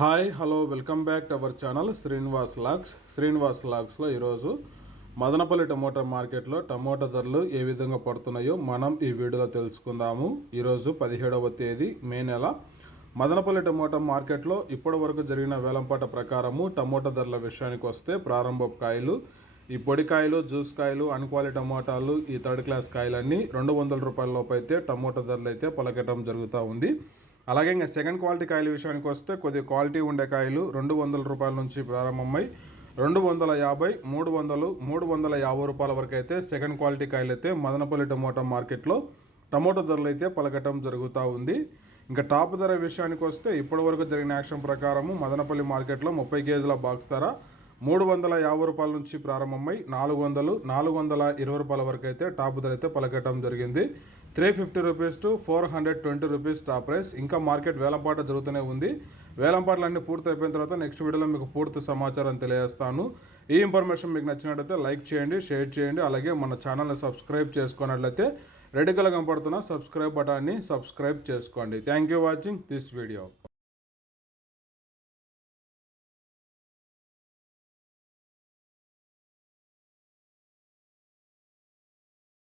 Hi hello welcome back to our channel Srinivas లాగ్స్లో ఈరోజు Madanapalle tomato మార్కెట్లో టమోటా ధరలు ఏ విధంగా పడుతున్నాయో మనం ఈ వీడియోలో తెలుసుకుందాము. ఈరోజు 17వ తేదీ మే నెల మదనపల్లి టమోటా మార్కెట్లో ఇప్పటి వరకు జరిగిన వేలంపాట ప్రకారము టమోటా ధరల విషయానికి వస్తే ప్రారంభ కాయలు, ఈ పొడికాయలు, జ్యూస్ కాయలు, అన్క్వాలిటీ టమోటాలు, ఈ థర్డ్ క్లాస్ కాయలన్నీ 200 రూపాయల లోపు అయితే టమోటా ధరలు అయితే పలకటం జరుగుతూ ఉంది. అలాగే ఇంకా సెకండ్ క్వాలిటీ కాయల విషయానికి వస్తే కొద్దిగా క్వాలిటీ ఉండే కాయలు 200 రూపాయల నుంచి ప్రారంభమై 250, 300, 350 రూపాయల వరకు అయితే సెకండ్ క్వాలిటీ కాయలు అయితే మదనపల్లి టమోటా మార్కెట్లో టమోటా ధరలు అయితే పలకటం జరుగుతూ ఉంది. ఇంకా టాప్ ధర విషయానికి వస్తే ఇప్పటి వరకు జరిగిన యాక్షన్ ప్రకారము మదనపల్లి మార్కెట్లో 30 కేజీల బాక్స్ ధర 350 రూపాయల నుంచి ప్రారంభమై 400, 420 రూపాయల వరకు అయితే టాప్ ధర అయితే పలకటం జరిగింది. 350 rupees to 420 rupees top price. ఇంకా మార్కెట్ వేలంపాట జరుగుతూనే ఉంది. వేలంపాటలు అన్నీ పూర్తి అయిపోయిన తర్వాత నెక్స్ట్ వీడియోలో మీకు పూర్తి సమాచారం తెలియజేస్తాను. ఈ ఇన్ఫర్మేషన్ మీకు నచ్చినట్లయితే లైక్ చేయండి, షేర్ చేయండి. అలాగే మన ఛానల్ని సబ్స్క్రైబ్ చేసుకున్నట్లయితే రెడ్ కలర్ కనపడుతున్న సబ్స్క్రైబ్ బటన్ని సబ్స్క్రైబ్ చేసుకోండి. Thank you watching this video.